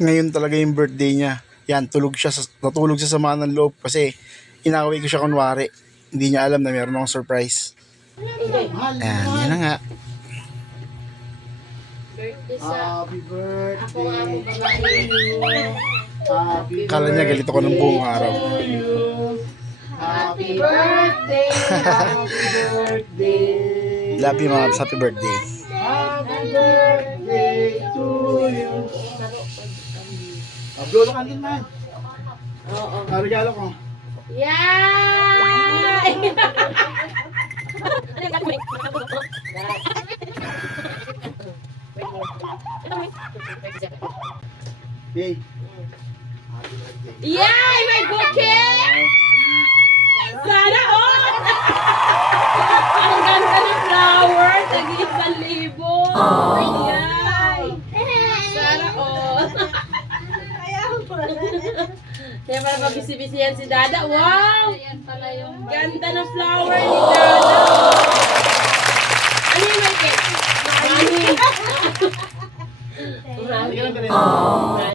Ngayon talaga yung birthday niya. Yan, natulog siya sa sama ng loob kasi inaway ko siya kunwari. Hindi niya alam na meron akong surprise. Ayan, yan na nga. Birthday sa... Happy birthday. Ako nga mo babae. Happy Kala niya galito ko ng buong araw. Happy birthday. Happy birthday. Love you mga happy birthday. Happy birthday to you. Ablo ka din man. Oo. Regalo ko. Yay! Hey. Yay! May bouquet! Sana all! Ang ganda ng flower! Tag-1,000! Yay! Sana all! Kaya pala pabisi-bisihan si Dada. Wow! Ganda ng flower ni Dada! Ano yung may cake? Mami! Halika lang ka rin.